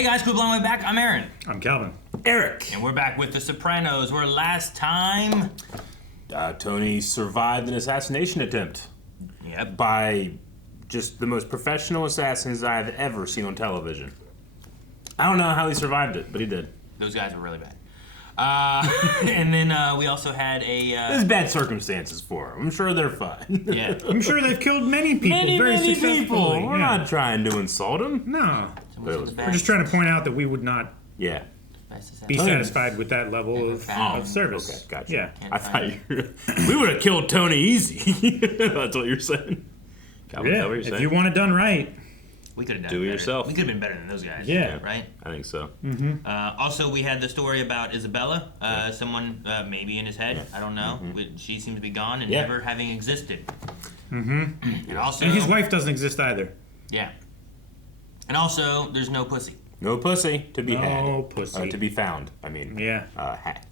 Hey guys, cool blowing back. I'm Aaron. I'm Calvin. Eric. And we're back with The Sopranos, where last time... Tony survived an assassination attempt. Yep. By just the most professional assassins I've ever seen on television. I don't know how he survived it, but he did. Those guys were really bad. And then we also had a... There's bad circumstances for them. I'm sure they're fine. Yeah. I'm sure they've killed many people very successfully. People. We're Yeah. not trying to insult them. No. We're We're just trying to point out that we would not Yeah. be satisfied with that level of service. Okay, gotcha. Yeah. I thought we would have killed Tony easy. That's what you're saying. Calvin, is that what you're saying? If you want it done right. We could have done Do it better. yourself. We could have been better than those guys. Yeah. Right? I think so. Mm-hmm. Also, we had the story about Isabella. Someone maybe in his head. I don't know. Mm-hmm. She seems to be gone and Yeah. never having existed. Mm-hmm. And also... And his wife doesn't exist either. Yeah. And also, there's no pussy. No pussy to be had. No pussy. To be found, I mean. Yeah. Had.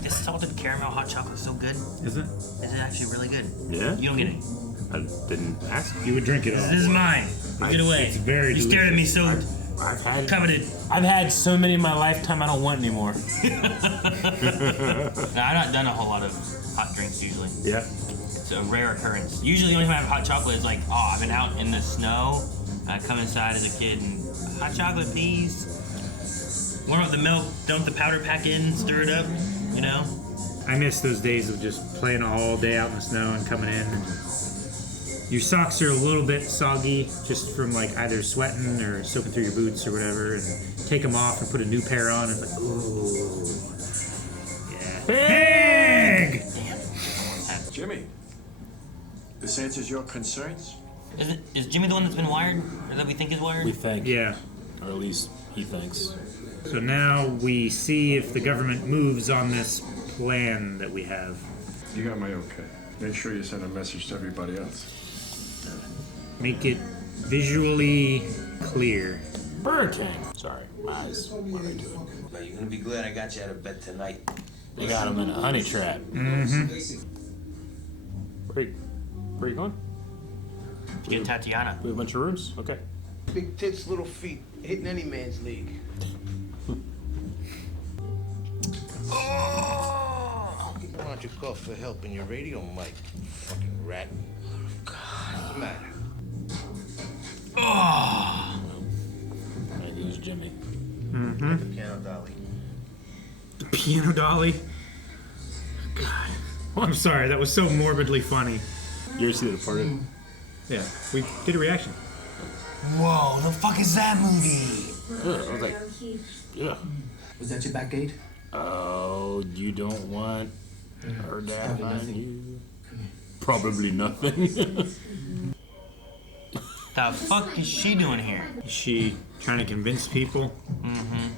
This salted caramel hot chocolate is so good. Is it? Is it actually really good? Yeah? You don't get any. I didn't ask. You would drink it all. This is mine. Get away. It's very You stared at me delicious. so I've coveted. had so many in my lifetime I don't want anymore. Now, I've not done a whole lot of hot drinks usually. Yeah. It's a rare occurrence. Usually the only time I have hot chocolate is like, oh, I've been out in the snow. I come inside as a kid and hot chocolate, please. Warm up the milk, dump the powder pack in, stir it up, you know? I miss those days of just playing all day out in the snow and coming in. And your socks are a little bit soggy just from like either sweating or soaking through your boots or whatever, and take them off and put a new pair on. And it's like, ooh, yeah. Pig! Damn. Jimmy, this answers your concerns? Is Jimmy the one that's been wired? Or that we think is wired? We think. Yeah. Or at least he thinks. So now we see if the government moves on this plan that we have. You got my okay. Make sure you send a message to everybody else. Make it visually clear. Burger King. Sorry, my eyes went into it. Now, you're gonna be glad I got you out of bed tonight. They got him in a honey trap. Mm-hmm. Where you going? Get Tatiana. We have a bunch of rooms? Okay. Big tits, little feet, hitting any man's league. Oh! Why don't you call for help in your radio mic, you fucking rat? God, what's the matter? Oh! I think it's Jimmy. Mm-hmm. The piano dolly. The piano dolly. God. I'm sorry, that was so morbidly funny. You ever see The Departed? Yeah, we did a reaction. Whoa, the fuck is that movie? I was like, yeah. Was that your back gate? Oh, you don't want her dad on you? Probably nothing. The fuck is she doing here? Is she trying to convince people? Mm-hmm.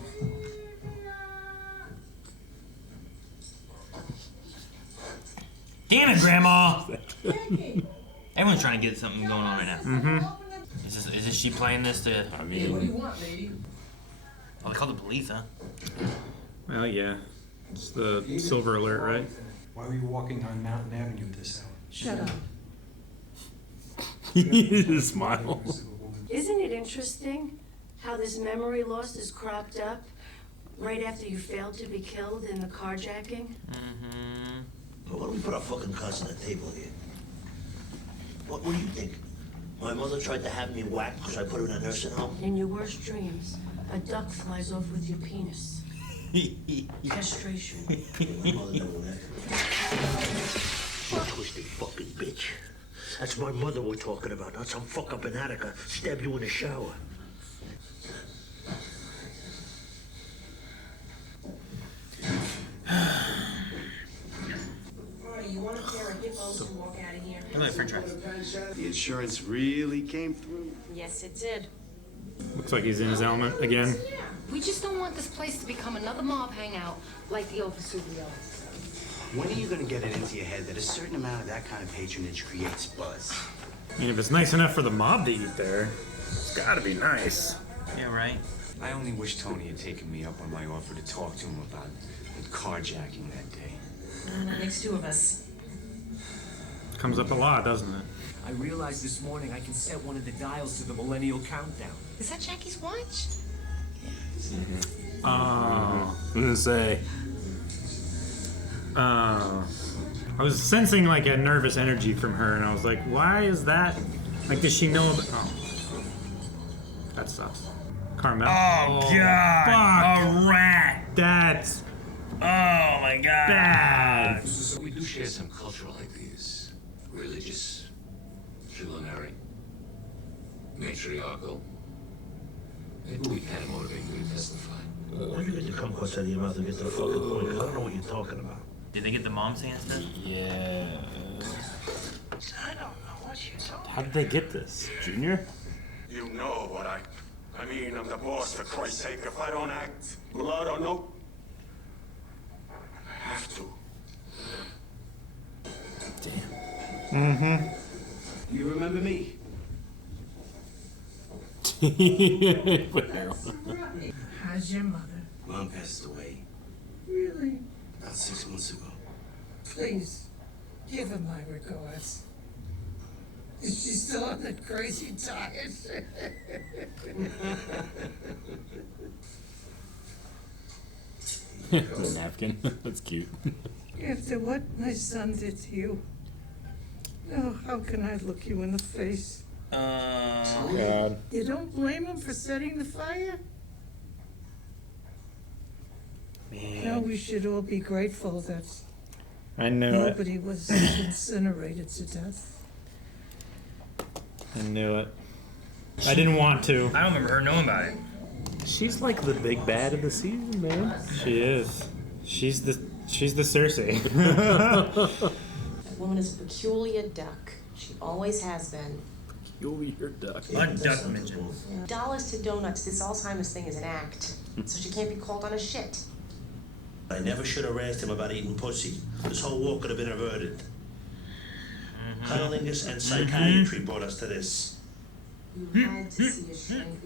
Damn it, Grandma! Everyone's trying to get something going on right now. Mm-hmm. Is this she playing this to... I mean, Oh, they called the police, huh? Well, yeah. It's the silver alert, right? Why were you walking on Mountain Avenue at this hour? Shut up. he smile. Isn't it interesting how this memory loss is cropped up right after you failed to be killed in the carjacking? Mm-hmm. Well, why don't we put our fucking cards on the table here? What do you think? My mother tried to have me whacked because I put her in a nursing home? In your worst dreams, a duck flies off with your penis. Castration. My mother knew that. You twisted fucking bitch. That's my mother we're talking about, not some fuck up in Attica. Stab you in the shower. You want a pair of hippos to walk out of here? Come on, french fries. The insurance really came through. Yes, it did. Looks like he's in his element again. We just don't want this place to become another mob hangout like the old Vesuvio. When are you going to get it into your head that a certain amount of that kind of patronage creates buzz? I mean, if it's nice enough for the mob to eat there, it's gotta be nice. Yeah, right. I only wish Tony had taken me up on my offer to talk to him about the carjacking that day. Next two of us. Comes up a lot, doesn't it? I realized this morning I can set one of the dials to the millennial countdown. Is that Jackie's watch? Oh. I'm gonna say. I was sensing like a nervous energy from her, and I was like, why is that? Like, does she know about. Oh. That sucks. Carmel. Oh, God. Fuck. A rat. That's Oh, my God. bad. We do share some cultural ideas. Religious, culinary, matriarchal. Maybe we can motivate you to testify. Why do you get the kumquats out of your mouth and get to the fucking point? 'Cause I don't know what you're talking about. Did they get the mom saying stuff? Yeah. I don't know what you're talking How did they get this, Junior? You know what I mean, I'm the boss, for Christ's sake. If I don't act blood or no, I have to. You remember me? How's your mother? Mom passed away Really? about 6 months ago. Please, give her my regards. Is she still on that crazy diet? The napkin. That's cute. After what my son did to you, oh, how can I look you in the face? God. You don't blame him for setting the fire? No, we should all be grateful that I knew it. nobody was incinerated to death. I knew it. I didn't want to. I don't remember her knowing about it. She's like the big bad of the season, man. She is. She's the Cersei. That woman is a peculiar duck. She always has been. Peculiar duck. A duck midget. Dollars to donuts, this Alzheimer's thing is an act. So she can't be called on a shit. I never should have asked him about eating pussy. This whole war could have been averted. Cunnilingus and Psychiatry brought us to this. You had to see a shrink.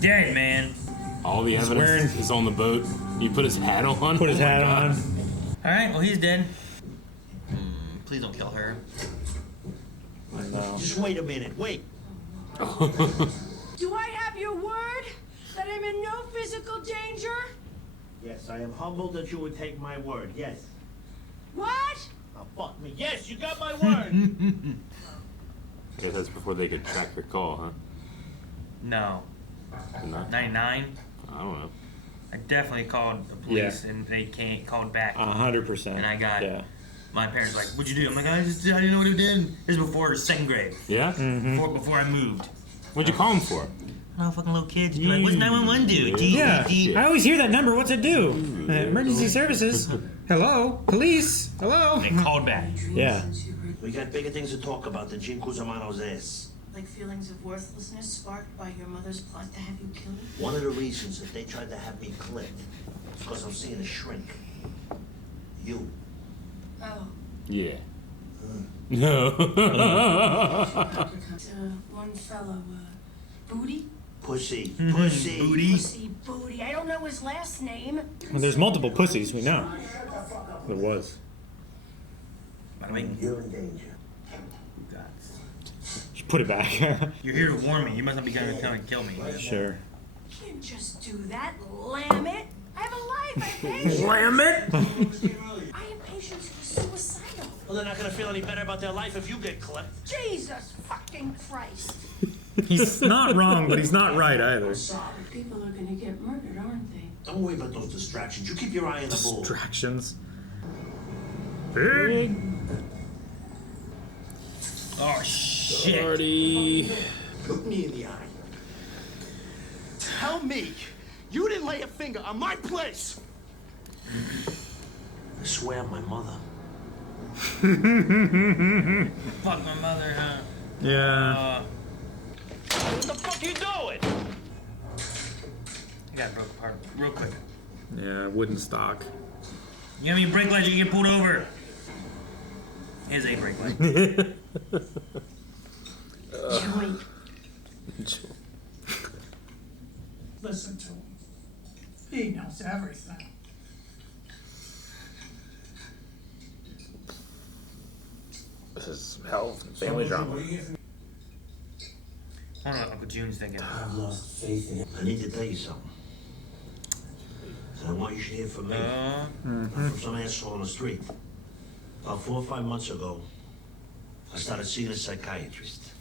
Dead, man. All the evidence is on the boat. He put his hat on. Put his hat on. All right, well, he's dead. Please don't kill her. No. Just wait a minute, wait. Do I have your word that I'm in no physical danger? Yes, I am humbled that you would take my word, yes. What? Now fuck me. Yes, you got my word! Yeah, that's before they could track your call, huh? No. No? 99? I don't know. I definitely called the police and they called back. 100%. And I got Yeah. my parents were like, "What'd you do?" I'm like, I didn't know what he did. This was before second grade. Yeah? Before I moved. What'd you call him for? No fucking little kids. Be like, what's 911 do? Yeah. I always hear that number. What's it do? Emergency services. Hello? Police? Hello? They called back. Yeah. We got bigger things to talk about than Jeannie Cusamano's ass. Like feelings of worthlessness sparked by your mother's plot to have you killed? One of the reasons that they tried to have me clipped is because I'm seeing a shrink. You. Oh. Yeah. No. One fellow, Booty? Pussy. Pussy. Pussy Booty. I don't know his last name. Well, there's multiple pussies, we know. There was. I mean, You're in danger. Just put it back. You're here to warn me. You must not be going to come and kill me. Sure. You can't just do that, lamb it. I have a life. I have patience. Lamb it? I have patients who are suicidal. Well, they're not gonna feel any better about their life if you get clipped. Jesus fucking Christ. He's not wrong, but he's not right either. People are gonna get murdered, aren't they? Don't worry about those distractions. You keep your eye on the ball. Distractions. Big. Oh, shit. Party. Look me in the eye. Tell me you didn't lay a finger on my place. I swear on my mother. Fuck my mother, huh? Yeah. What the fuck you doing? I got broke apart real quick. Yeah, wooden stock. You have any brake lights, you get pulled over. Here's a brake light. Joint. Listen to him. He knows everything. This is hell. Family drama. I don't know what Uncle June's thinking. I've lost faith in him. I need to tell you something. And I want you to hear from me. Not from some asshole on the street. About 4 or 5 months ago, I started seeing a psychiatrist.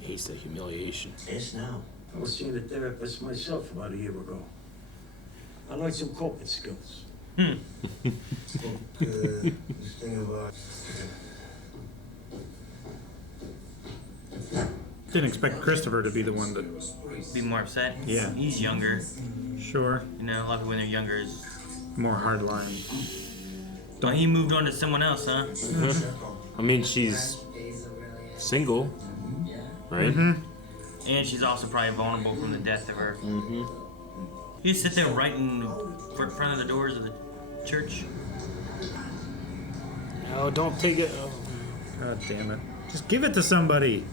Hates the humiliation. Yes, now. I was seeing a therapist myself about a year ago. I learned some coping skills. This thing about... Didn't expect Christopher to be the one to Be more upset. Yeah. He's younger. Sure. You know, a lot of people when they're younger is. More hardline. Don't he moved on to someone else, huh? I mean, she's single, right? And she's also probably vulnerable from the death of her. You just sit there right in front of the doors of the church. Oh, don't take it. Oh. God damn it. Just give it to somebody.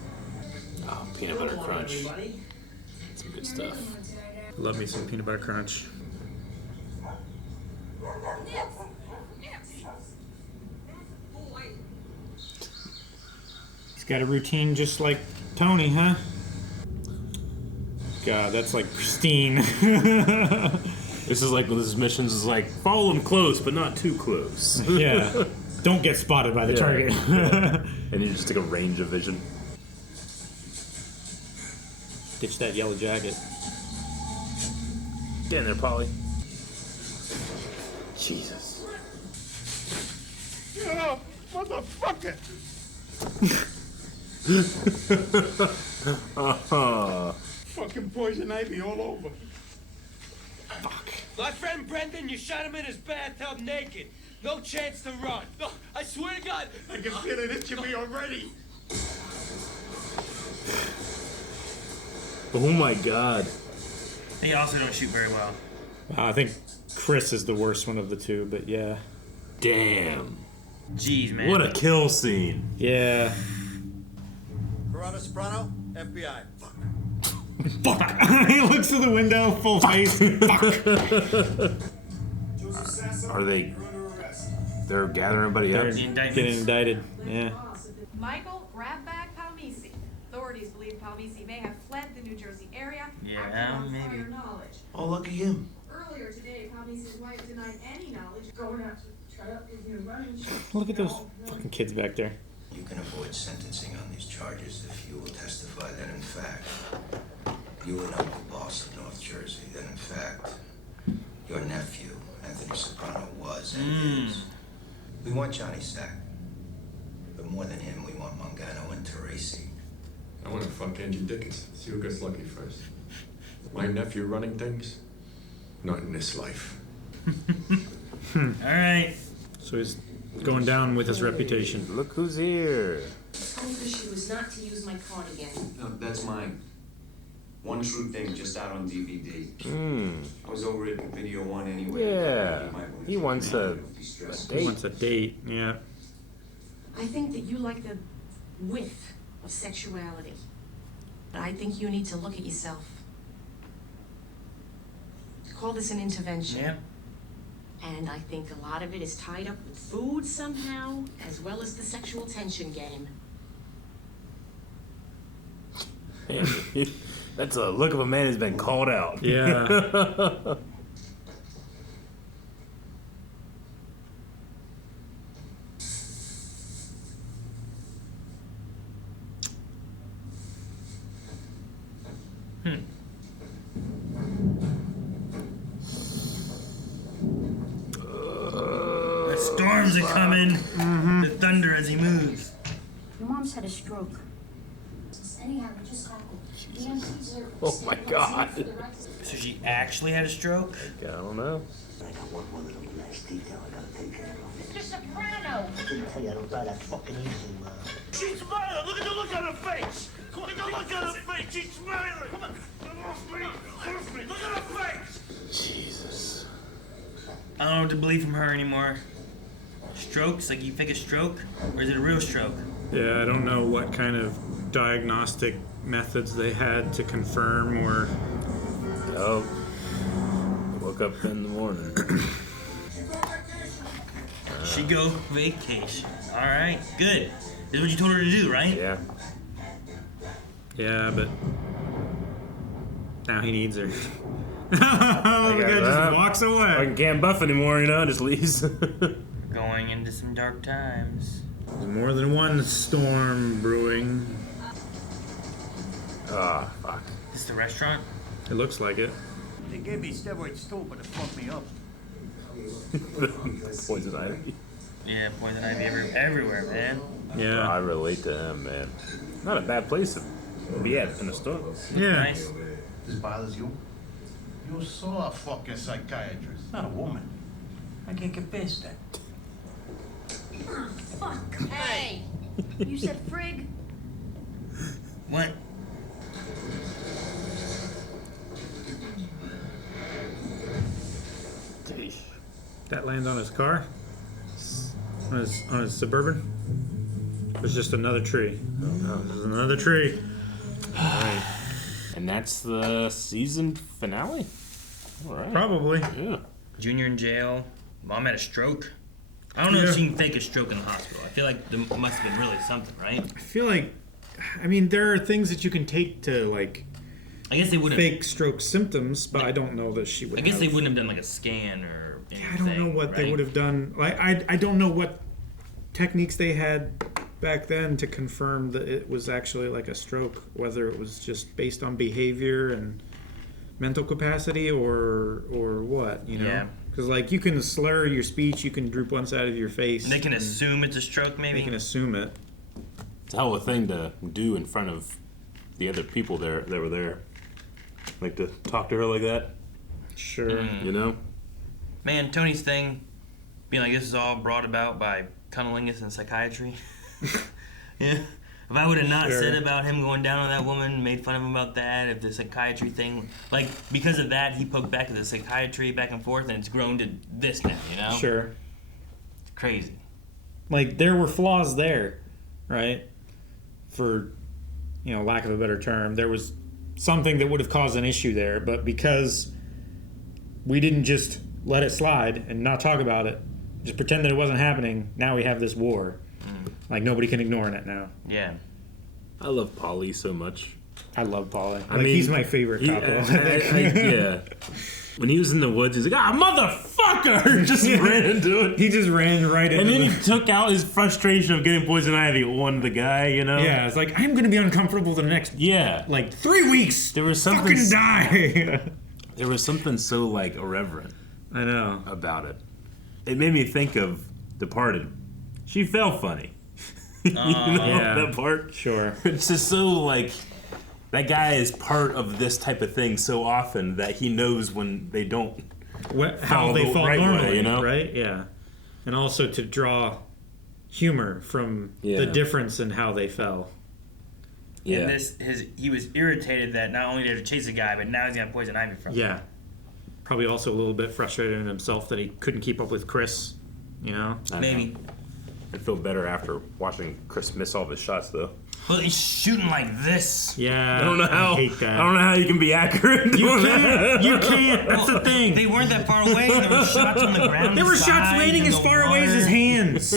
Oh, peanut butter crunch. Some good stuff. Love me some peanut butter crunch. He's got a routine just like Tony, huh? God, that's like pristine. This is like one of his missions is like follow him close, but not too close. Yeah. Don't get spotted by the target. And you just take a range of vision. Ditch that yellow jacket. Get in there, Paulie. Jesus. Oh, motherfucker! Fucking poison ivy all over. Fuck. My friend Brendan, you shot him in his bathtub naked. No chance to run. No, I swear to God. I can feel it itching me already. Oh my God. They also don't shoot very well. I think Chris is the worst one of the two, but yeah. Damn. Jeez, man. What a kill scene. Yeah. Corrado Soprano, FBI. Fuck. He looks through the window, full face. Fuck. Are they? They're gathering everybody up. They're getting indicted. Yeah. Michael Grabbag Palmisi. Authorities believe Palmisi may have fled the New Jersey area. Yeah, maybe. Knowledge. Oh, look at him. Earlier today, Palmisi's wife denied any knowledge going out to try to give you running. Look at those fucking kids back there. You can avoid sentencing on these charges if you will testify that, in fact, you were not the boss of North Jersey, that, in fact, your nephew, Anthony Soprano, was and is. We want Johnny sacked. But more than him, we want Mangano and Teresi. I want to fuck Angie Dickens. See who gets lucky first. My nephew running things? Not in this life. Alright. So he's going down with his reputation. Look who's here. Told her she was not to use my card again. No, that's mine. One True Thing, just out on DVD. I was over at Video One anyway. Yeah. He wants a date. He wants a date, yeah. I think that you like the width of sexuality. But I think you need to look at yourself. Call this an intervention. Yeah. And I think a lot of it is tied up with food somehow, as well as the sexual tension game. That's a look of a man who's been called out. Yeah. The storms are coming. The thunder as he moves. Your mom's had a stroke. Anyhow, it just happened. Oh my God. So she actually had a stroke? I don't know. I got one little last detail I gotta take care of. Mr. Soprano! I didn't tell you I don't die that fucking easy, man. She's smiling! Look at the look on her face! Look at the look on her face! She's smiling! Come on! Look at her face! Jesus. I don't know what to believe from her anymore. Strokes? Like you fake a stroke? Or is it a real stroke? Yeah, I don't know what kind of diagnostic methods they had to confirm or... Oh. Woke up in the morning. She go vacation. Alright, good. This is what you told her to do, right? Yeah. Yeah, but now he needs her. The guy just walks away. I can't buff anymore, just leaves. Going into some dark times. There's more than one storm brewing. Ah, fuck. Is this the restaurant? It looks like it. They gave me steroids too, but it fucked me up. Poison ivy. Yeah, poison ivy everywhere, man. Yeah. I relate to him, man. Not a bad place to be at in a store. Yeah. Nice. This bothers you? You saw a fucking psychiatrist, not a woman. I can't get past that. Fuck. Hey! You said frig? What? That lands on his car? On his Suburban? There's just another tree. Oh, there's another tree. Alright. And that's the season finale? Alright. Probably. Yeah. Junior in jail. Mom had a stroke. I don't know if she can fake a stroke in the hospital. I feel like there must have been really something, right? I feel like, there are things that you can take to, I guess they wouldn't fake stroke symptoms, but I don't know that she would. I guess they wouldn't have done like a scan or anything. I don't know what they would have done. I don't know what techniques they had back then to confirm that it was actually like a stroke, whether it was just based on behavior and mental capacity or what, Yeah. Because you can slur your speech, you can droop one side of your face. And they can assume it's a stroke, maybe? They can assume it. It's a hell of a thing to do in front of the other people that were there. Like to talk to her like that. Sure. Man, Tony's thing, being like this is all brought about by Cunnilingus and Psychiatry. Yeah. If I would have not said about him going down on that woman, made fun of him about that, if the psychiatry thing, because of that, he poked back at the psychiatry back and forth, and it's grown to this now, Sure. It's crazy. There were flaws there, right? For, lack of a better term. There was something that would have caused an issue there, but because we didn't just let it slide and not talk about it, just pretend that it wasn't happening, now we have this war. Nobody can ignore it now. Yeah. I love Paulie so much. I love Paulie. He's my favorite couple. Yeah. When he was in the woods, he's like, motherfucker! Just ran into it. He just ran right into it. And then he took out his frustration of getting poison ivy on the guy, Yeah, it's I'm going to be uncomfortable the next, 3 weeks. There was something... Fucking die! There was something so, irreverent. I know. About it. It made me think of Departed. She felt funny. That part? Sure. It's just so, that guy is part of this type of thing so often that he knows when they don't how they fall right normally, way, right? Yeah. And also to draw humor from the difference in how they fell. Yeah. And he was irritated that not only did he chase a guy, but now he's got poison ivy from him. Yeah. Probably also a little bit frustrated in himself that he couldn't keep up with Chris, Maybe. I'd feel better after watching Chris miss all of his shots, though. Well, he's shooting like this. Yeah, I don't know how. I hate that. I don't know how you can be accurate. You can't. That's the thing. They weren't that far away. There were shots on the ground. There were shots landing as far away as his hands.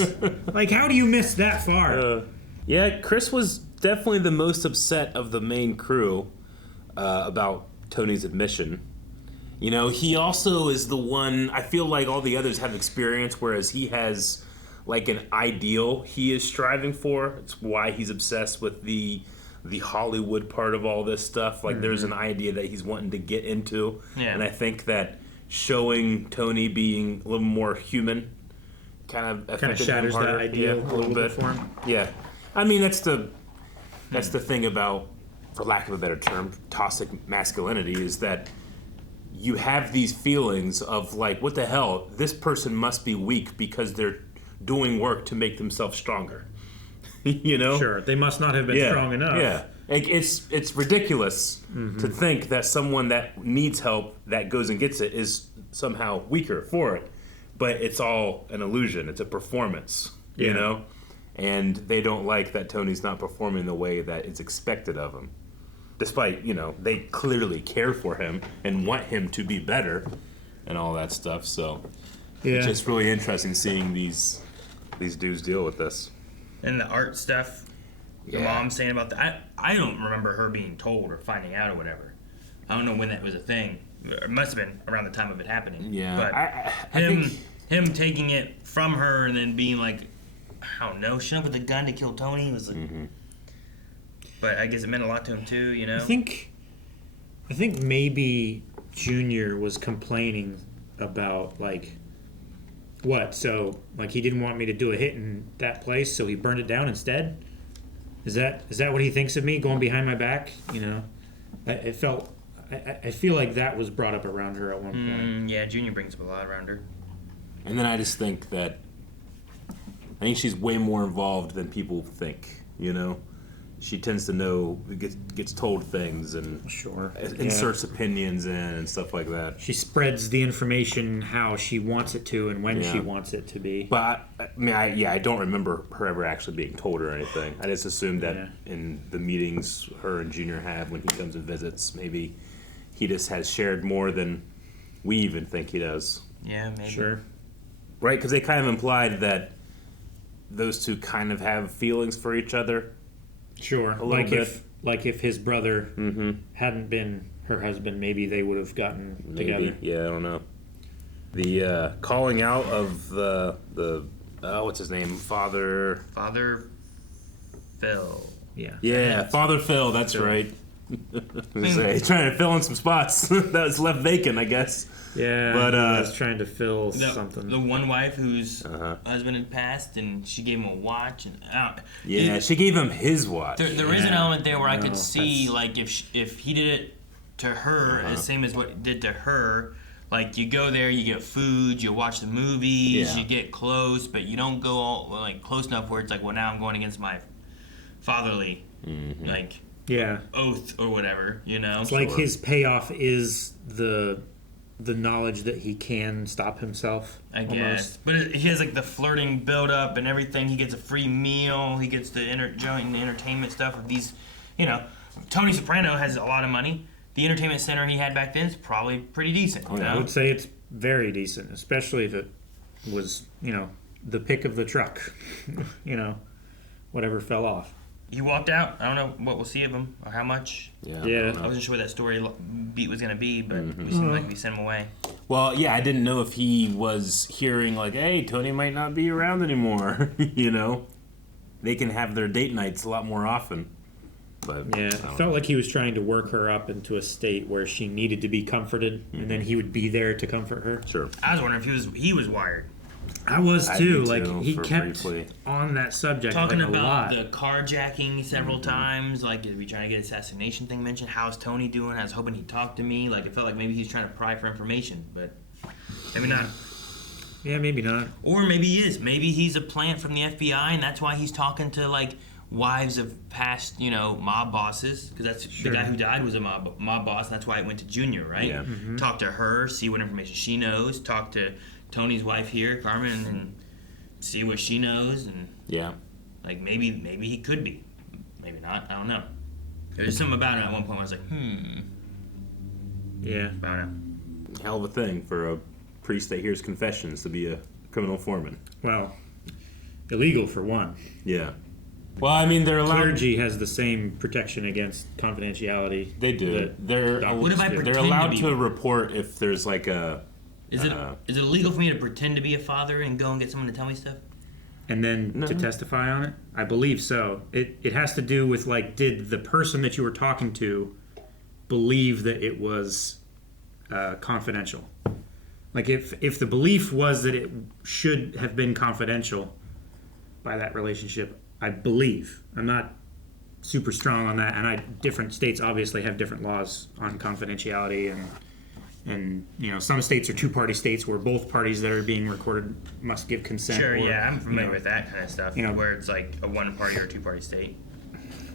How do you miss that far? Yeah, Chris was definitely the most upset of the main crew about Tony's admission. He also is the one. I feel like all the others have experience, whereas he has an ideal he is striving for. It's why he's obsessed with the Hollywood part of all this stuff. There's an idea that he's wanting to get into. Yeah. And I think that showing Tony being a little more human kind of shatters that idea a little bit for him. Yeah. That's the thing about, for lack of a better term, toxic masculinity, is that you have these feelings of what the hell, this person must be weak because they're doing work to make themselves stronger. Sure, they must not have been strong enough. Yeah, it's ridiculous to think that someone that needs help that goes and gets it is somehow weaker for it, but it's all an illusion. It's a performance, and they don't like that Tony's not performing the way that is expected of him, despite they clearly care for him and want him to be better and all that stuff. So it's just really interesting seeing these dudes deal with this. And the art stuff, the mom saying about that. I don't remember her being told or finding out or whatever. I don't know when that was a thing. It must have been around the time of it happening. Yeah. But I think him taking it from her and then being like, I don't know, shut up with a gun to kill Tony was like. But I guess it meant a lot to him too, you know. I think maybe Junior was complaining about like what? So like he didn't want me to do a hit in that place, so he burned it down instead. Is that what he thinks of me going behind my back? You know, I feel like that was brought up around her at one point. Yeah, Junior brings up a lot around her. And then I just think that she's way more involved than people think. You know, she tends to know, gets told things and inserts opinions in and stuff like that. She spreads the information how she wants it to and when she wants it to be. But I don't remember her ever actually being told or anything. I just assumed that in the meetings her and Junior have when he comes and visits, maybe he just has shared more than we even think he does. Yeah, maybe. Sure. Right, because they kind of implied that those two kind of have feelings for each other. Sure. A little bit. If his brother hadn't been her husband, maybe they would have gotten together. Yeah, I don't know. The calling out of the what's his name? Father Phil. Yeah, Father Phil, that's right. He's trying to fill in some spots that was left vacant, I guess. Yeah, but he was trying to fill something. The one wife whose husband had passed, and she gave him a watch, and she gave him his watch. There is an element there where I could see, like, if he did it to her, the same as what he did to her. Like, you go there, you get food, you watch the movies, you get close, but you don't go all like close enough where it's like, well, now I'm going against my fatherly, oath or whatever, you know. It's like his payoff is the knowledge that he can stop himself. I guess, but he has like the flirting build up and everything. He gets a free meal. He gets the joint entertainment stuff of these, you know. Tony Soprano has a lot of money. The entertainment center he had back then is probably pretty decent. You know? I would say it's very decent, especially if it was, you know, the pick of the truck. You know, whatever fell off. He walked out. I don't know what we'll see of him or how much. Yeah. I wasn't sure what that story beat was going to be, but we seemed like we sent him away. Well, yeah, I didn't know if he was hearing like, hey, Tony might not be around anymore. You know, they can have their date nights a lot more often. But yeah, it felt like he was trying to work her up into a state where she needed to be comforted, and then he would be there to comfort her. Sure. I was wondering if he was wired. I was too. Like he kept on that subject, talking like, a about lot. the carjacking several times. Like, are we trying to get assassination thing mentioned? How's Tony doing? I was hoping he'd talk to me. Like, it felt like maybe he's trying to pry for information, but maybe not. Yeah, maybe not. Or maybe he is. Maybe he's a plant from the FBI, and that's why he's talking to like wives of past, you know, mob bosses. Because that's the guy who died was a mob boss, and that's why it went to Junior, right? Yeah. Talk to her, see what information she knows. Talk to Tony's wife here, Carmen, and see what she knows, and like maybe he could be, maybe not. I don't know. There's something about him at one point where I was like, Yeah. I don't know. Hell of a thing for a priest that hears confessions to be a criminal foreman. Well, illegal for one. Yeah. Well, I mean, they're allowed. Clergy has the same protection against confidentiality. They do. They're allowed to report if there's like a. Is it illegal for me to pretend to be a father and go and get someone to tell me stuff? And then to testify on it? I believe so. It has to do with, like, did the person that you were talking to believe that it was confidential? Like, if the belief was that it should have been confidential by that relationship, I believe. I'm not super strong on that, and different states obviously have different laws on confidentiality, and you know, some states are two-party states where both parties that are being recorded must give consent. Sure, or, I'm familiar with that kind of stuff, you know, where it's like a one-party or a two-party state.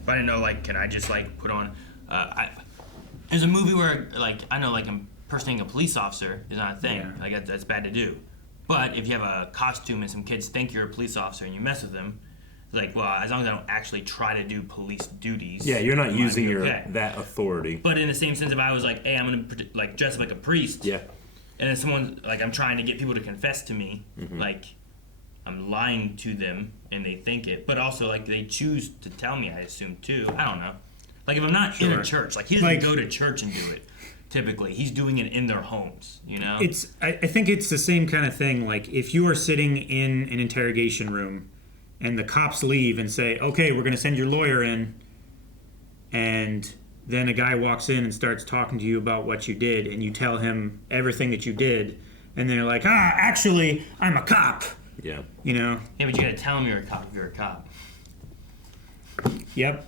But I didn't know, like, can I just, like, put on... there's a movie where, like, I know, like, impersonating a police officer is not a thing. Yeah. Like, that's bad to do. But if you have a costume and some kids think you're a police officer and you mess with them, like, well, as long as I don't actually try to do police duties. Yeah, you're not using that authority. But in the same sense, if I was like, hey, I'm gonna like dress up like a priest. Yeah. And then someone like I'm trying to get people to confess to me, like, I'm lying to them and they think it, but also like they choose to tell me, I assume too. I don't know. Like if I'm not in a church, like he doesn't go to church and do it. Typically, he's doing it in their homes. You know, I think it's the same kind of thing. Like if you are sitting in an interrogation room, and the cops leave and say, "Okay, we're going to send your lawyer in," and then a guy walks in and starts talking to you about what you did, and you tell him everything that you did, and they're like, actually, I'm a cop. Yeah. You know? Yeah, but you gotta tell him you're a cop if you're a cop. Yep.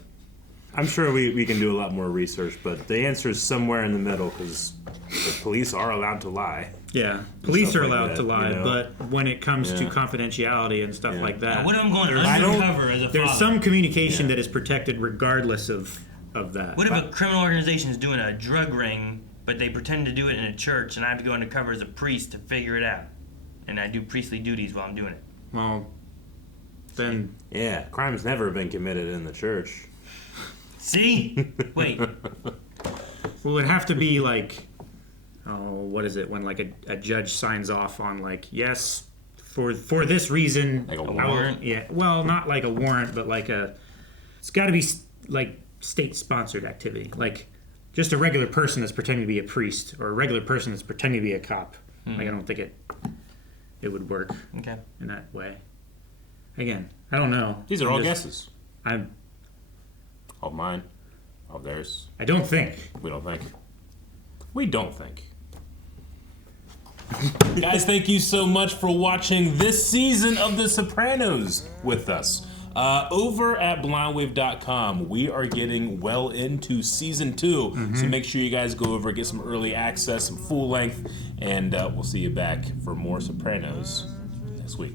I'm sure we can do a lot more research, but the answer is somewhere in the middle because the police are allowed to lie. Yeah, police are like allowed that, to lie, you know? but when it comes to confidentiality and stuff like that, What if I'm going undercover as a there's father? some communication that is protected regardless of that. What if a criminal organization is doing a drug ring, but they pretend to do it in a church, and I have to go undercover as a priest to figure it out, and I do priestly duties while I'm doing it? Well, then... Yeah, crime's never been committed in the church. See? Wait. Well, it'd have to be like... what is it? When like a judge signs off on like, yes, for this reason... Like a warrant? Yeah, well, not like a warrant, but like it's got to be like state-sponsored activity. Like just a regular person that's pretending to be a priest or a regular person that's pretending to be a cop. Like I don't think it would work in that way. Again, I don't know. These are all guesses. Of mine. Of theirs. I don't think. We don't think. We don't think. Guys, thank you so much for watching this season of The Sopranos with us. Over at blindwave.com, we are getting well into season 2. So make sure you guys go over, get some early access, some full length, and we'll see you back for more Sopranos next week.